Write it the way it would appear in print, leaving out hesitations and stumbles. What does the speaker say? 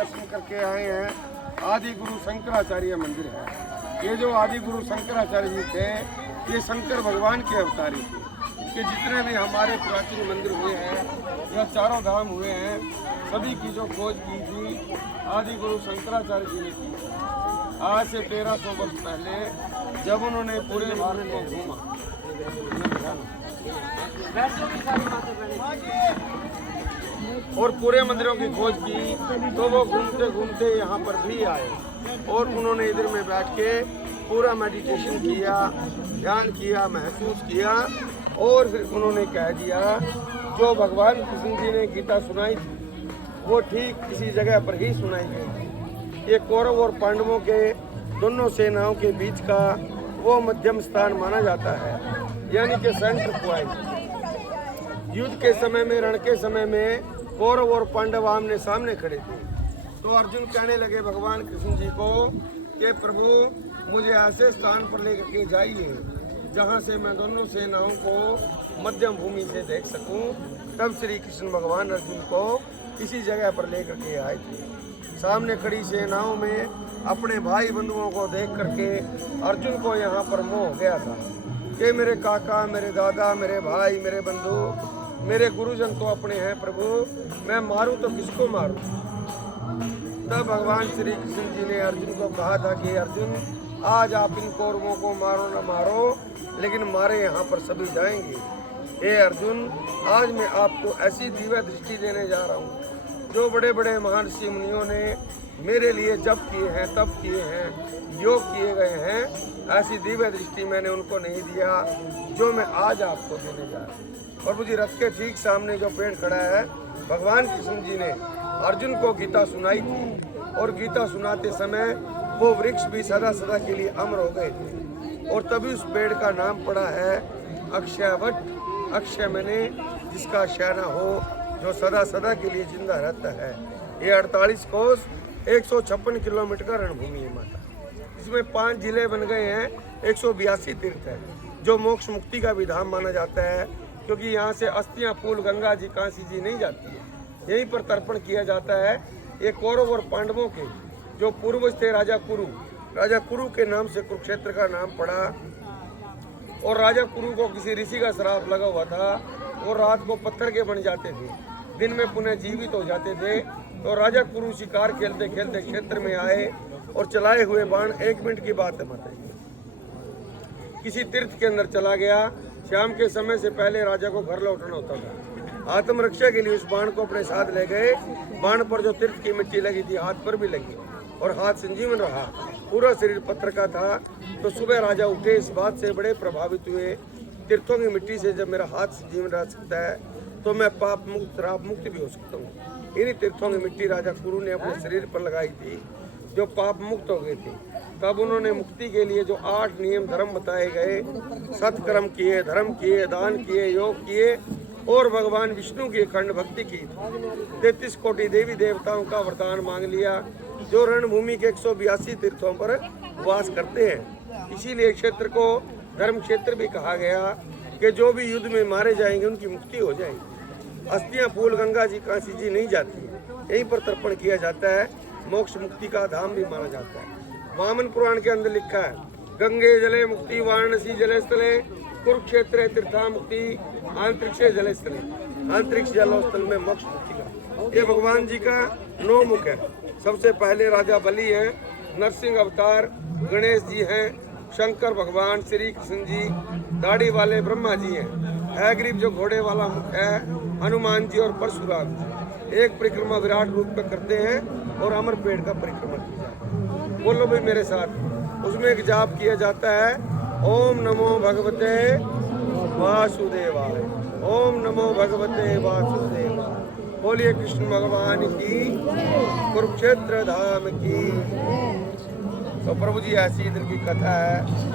दर्शन करके आए हैं। आदि गुरु शंकराचार्य मंदिर है। ये जो आदि गुरु शंकराचार्य जी थे, ये शंकर भगवान के अवतारी थे। कि जितने भी हमारे प्राचीन मंदिर हुए हैं या चारों धाम हुए हैं, सभी की जो खोज की थी आदि गुरु शंकराचार्य जी ने की। आज से 1300 वर्ष पहले जब उन्होंने पूरे भारत को घूमा और पूरे मंदिरों की खोज की, तो वो घूमते घूमते यहाँ पर भी आए और उन्होंने इधर में बैठ के पूरा मेडिटेशन किया, ध्यान किया, महसूस किया और फिर उन्होंने कह दिया जो भगवान कृष्ण जी ने गीता सुनाई थी वो ठीक इसी जगह पर ही सुनाई गई। ये कौरव और पांडवों के दोनों सेनाओं के बीच का वो मध्यम स्थान माना जाता है, यानी कि सेंटर पॉइंट। युद्ध के समय में, रण के समय में कौरव और पांडव आमने सामने खड़े थे। तो अर्जुन कहने लगे भगवान कृष्ण जी को कि प्रभु मुझे ऐसे स्थान पर लेकर के जाइए जहाँ से मैं दोनों सेनाओं को मध्यम भूमि से देख सकूं। तब श्री कृष्ण भगवान अर्जुन को इसी जगह पर लेकर के आए थे। सामने खड़ी सेनाओं में अपने भाई बंधुओं को देख करके अर्जुन को यहाँ पर मोह हो गया था कि मेरे काका, मेरे दादा, मेरे भाई, मेरे बंधु, मेरे गुरुजन तो अपने हैं प्रभु, मैं मारूं तो किसको मारूं। तब भगवान श्री कृष्ण जी ने अर्जुन को कहा था कि अर्जुन आज आप इन कौरवों को मारो न मारो, लेकिन मारे यहाँ पर सभी जाएंगे। हे अर्जुन, आज मैं आपको ऐसी दिव्य दृष्टि देने जा रहा हूँ जो बड़े बड़े महान ऋषि मुनियों ने मेरे लिए जप किए हैं, तप किए हैं, योग किए गए हैं। ऐसी दिव्य दृष्टि मैंने उनको नहीं दिया जो मैं आज आपको देने जा रहा हूँ। प्रभु जी रथ के ठीक सामने जो पेड़ खड़ा है, भगवान कृष्ण जी ने अर्जुन को गीता सुनाई थी और गीता सुनाते समय वो वृक्ष भी सदा सदा के लिए अमर हो गए थे और तभी उस पेड़ का नाम पड़ा है अक्षयवट। अक्षय मैंने जिसका शयना हो, जो सदा सदा के लिए जिंदा रहता है। ये 48 कोस 156 किलोमीटर का रणभूमि है माता। इसमें 5 जिले बन गए हैं, 182 तीर्थ है जो मोक्ष मुक्ति का भी धाम माना जाता है, क्योंकि यहाँ से अस्थियाँ फूल गंगा जी, काशी जी नहीं जाती है, यहीं पर तर्पण किया जाता है। ये कौरव और पांडवों के जो पूर्वज थे राजा कुरु के नाम से कुरुक्षेत्र का नाम पड़ा। और राजा कुरु को किसी ऋषि का श्राप लगा हुआ था, वो रात को पत्थर के बन जाते थे, दिन में पुनः जीवित हो जाते थे। तो राजा कुरु शिकार खेलते खेलते क्षेत्र में आए और चलाए हुए बाण, 1 मिनट की बात है माता जी, किसी तीर्थ के अंदर चला गया। शाम के समय से पहले राजा को घर लौटना होता था। आत्मरक्षा के लिए उस बाण को अपने साथ ले गए। बाण पर जो तीर्थ की मिट्टी लगी थी हाथ पर भी लगी और हाथ संजीवन रहा, पूरा शरीर पत्थर का था। तो सुबह राजा उठे, इस बात से बड़े प्रभावित हुए, तीर्थों की मिट्टी से जब मेरा हाथ संजीवन रह सकता है तो मैं पाप मुक्त, श्राप मुक्त भी हो सकता हूँ। इन्हीं तीर्थों की मिट्टी राजा कुरु ने अपने शरीर पर लगाई थी, जो पाप मुक्त हो गए थे। तब उन्होंने मुक्ति के लिए जो 8 नियम धर्म बताए गए, सत्कर्म किए, धर्म किए, दान किए, योग किए और भगवान विष्णु की अखंड भक्ति की। 33 कोटि देवी देवताओं का वरदान मांग लिया, जो रणभूमि के 182 तीर्थों पर वास करते हैं। इसीलिए क्षेत्र को धर्म क्षेत्र भी कहा गया कि जो भी युद्ध में मारे जाएंगे उनकी मुक्ति हो जाएगी। अस्थियां फूल गंगा जी, काशी जी नहीं जाती, यहीं पर तर्पण किया जाता है। मोक्ष मुक्ति का धाम भी माना जाता है। वामन पुराण के अंदर लिखा है, गंगे जले मुक्ति, वाराणसी जले स्थले, कुरुक्षेत्र तीर्था मुक्ति, अंतरिक्ष जले स्थले। अंतरिक्ष जलोस्थल में मोक्ष मुक्ति का ये भगवान जी का 9 मुख है। सबसे पहले राजा बलि है, नरसिंह अवतार गणेश जी हैं, शंकर भगवान श्री कृष्ण जी, दाढ़ी वाले ब्रह्मा जी हैं, हैग्रीव जो घोड़े वाला मुख है, हनुमान जी और परशुराम जी। एक परिक्रमा विराट रूप में करते हैं और अमर पेड़ का परिक्रमा की जाती है। बोलो भाई मेरे साथ। उसमें एक जाप किया जाता है, ओम नमो भगवते वासुदेवाय, ओम नमो भगवते वासुदेवाय। बोलिए कृष्ण भगवान की, कुरुक्षेत्र धाम की। तो प्रभु जी ऐसी इधर की कथा है।